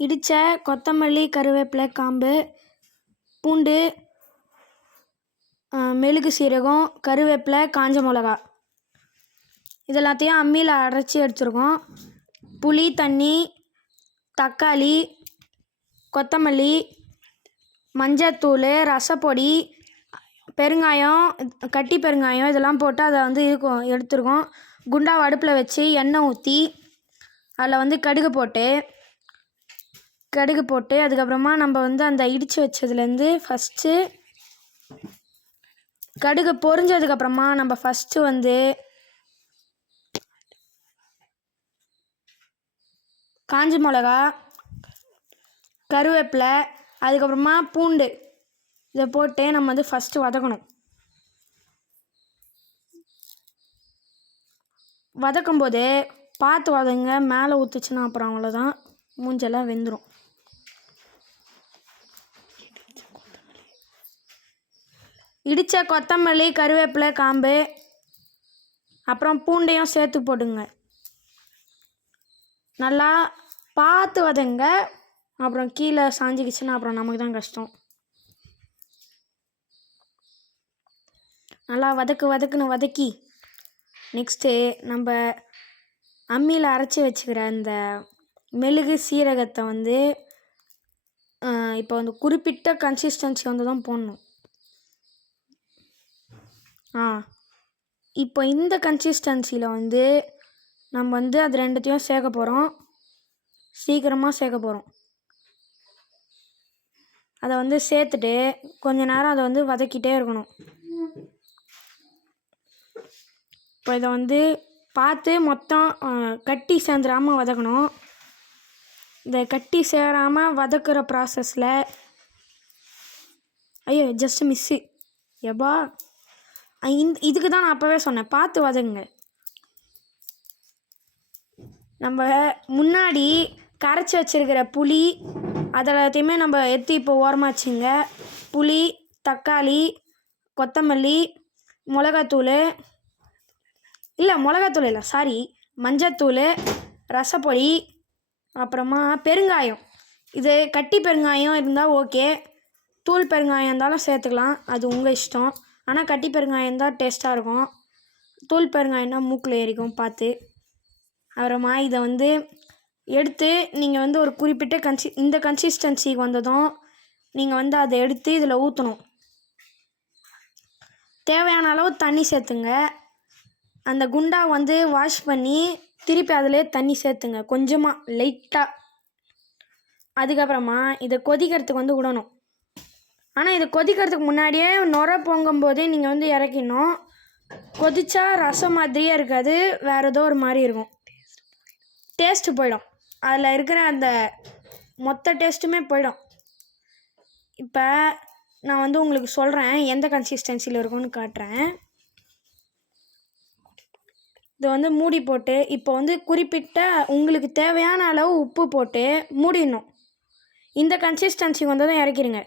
இடித்த கொத்தமல்லி, கருவேப்பிலை, காம்பு, பூண்டு, மெழுகு சீரகம், கருவேப்பிலை, காஞ்ச மிளகா இது எல்லாத்தையும் அம்மியில் அரைச்சி எடுத்துருக்கோம். புளி தண்ணி, தக்காளி, கொத்தமல்லி, மஞ்சத்தூள், ரசப்பொடி, பெருங்காயம், கட்டி பெருங்காயம் இதெல்லாம் போட்டு அதை வந்து எடுத்துருக்கோம். குண்டாவை அடுப்பில் வச்சு எண்ணெய் ஊற்றி அதில் வந்து கடுகு போட்டு அதுக்கப்புறமா நம்ம வந்து அந்த இடித்து வச்சதுலேருந்து ஃபஸ்ட்டு கடுகு பொரிஞ்சதுக்கப்புறமா நம்ம ஃபஸ்ட்டு வந்து காஞ்ச மிளகா, கருவேப்பிலை, அதுக்கப்புறமா பூண்டு இதை போட்டு நம்ம வந்து ஃபஸ்ட்டு வதக்கணும். வதக்கும்போது பார்த்து வதங்க, மேலே ஊற்றுச்சுன்னா அப்புறம் அவ்வளோதான், மூஞ்செல்லாம் வெந்துடும். இடித்த கொத்தமல்லி, கருவேப்பிலை, காம்பு, அப்புறம் பூண்டையும் சேர்த்து போட்டுங்க. நல்லா பார்த்து வதங்க, அப்புறம் கீழே சாஞ்சிக்கிச்சுன்னா அப்புறம் நமக்கு தான் கஷ்டம். நல்லா வதக்கி நெக்ஸ்ட்டு நம்ம அம்மியில் அரைச்சி வச்சுக்கிற அந்த மெழுகு சீரகத்தை வந்து இப்போ வந்து குறிப்பிட்ட கன்சிஸ்டன்சி வந்து தான் போடணும். இப்போ இந்த கன்சிஸ்டன்சியில் வந்து நம்ம வந்து அது ரெண்டுத்தையும் சேர்க்க போகிறோம். சீக்கிரமாக சேர்க்க போகிறோம். அதை வந்து சேர்த்துட்டு கொஞ்ச நேரம் அதை வந்து வதக்கிட்டே இருக்கணும். இப்போ இதை வந்து பார்த்து மொத்தம் கட்டி சேர்ந்துடாமல் வதக்கணும். இந்த கட்டி சேராமல் வதக்குற ப்ராசஸில் ஐயோ ஜஸ்ட் மிஸ்ஸு எபா இதுக்கு தான் நான் அப்போவே சொன்னேன், பார்த்து வதங்குங்க. நம்ம முன்னாடி கரைச்சி வச்சுருக்கிற புளி அதெல்லாத்தையுமே நம்ம எடுத்து இப்போ ஓரமாச்சுங்க. புளி, தக்காளி, கொத்தமல்லி, மிளகாத்தூள் இல்லை சாரி மஞ்சத்தூள், ரசப்பொடி, அப்புறமா பெருங்காயம். இது கட்டி பெருங்காயம் இருந்தால் ஓகே, தூள் பெருங்காயம் இருந்தாலும் சேர்த்துக்கலாம், அது உங்கள் இஷ்டம். ஆனால் கட்டி பெருங்காயம் தான் டேஸ்ட்டாக இருக்கும். தூள் பெருங்காயம்னா மூக்கில் ஏறிக்கும் பார்த்து. அப்புறமா இதை வந்து எடுத்து நீங்கள் வந்து ஒரு குறிப்பிட்ட இந்த கன்சிஸ்டன்சிக்கு வந்ததும் நீங்கள் வந்து அதை எடுத்து இதில் ஊற்றணும். தேவையான அளவு தண்ணி சேர்த்துங்க. அந்த குண்டா வந்து வாஷ் பண்ணி திருப்பி அதிலே தண்ணி சேர்த்துங்க, கொஞ்சமாக லைட்டாக. அதுக்கப்புறமா இதை கொதிக்கிறதுக்கு வந்து விடணும். ஆனால் இதை கொதிக்கிறதுக்கு முன்னாடியே நுரை பொங்கும் போதே நீங்கள் வந்து இறக்கிடணும். கொதிச்சா ரசம் மாதிரியே இருக்காது, வேறு ஏதோ ஒரு மாதிரி இருக்கும், டேஸ்ட்டு போயிடும். அதில் இருக்கிற அந்த மொத்த டேஸ்ட்டுமே போயிடும். இப்போ நான் வந்து உங்களுக்கு சொல்கிறேன் எந்த கன்சிஸ்டன்சியில் இருக்கும்னு காட்டுறேன். இதை வந்து மூடி போட்டு இப்போ வந்து குறிப்பிட்ட உங்களுக்கு தேவையான அளவு உப்பு போட்டு மூடிடணும். இந்த கன்சிஸ்டன்சி வந்து தான் இறக்கிடுங்க.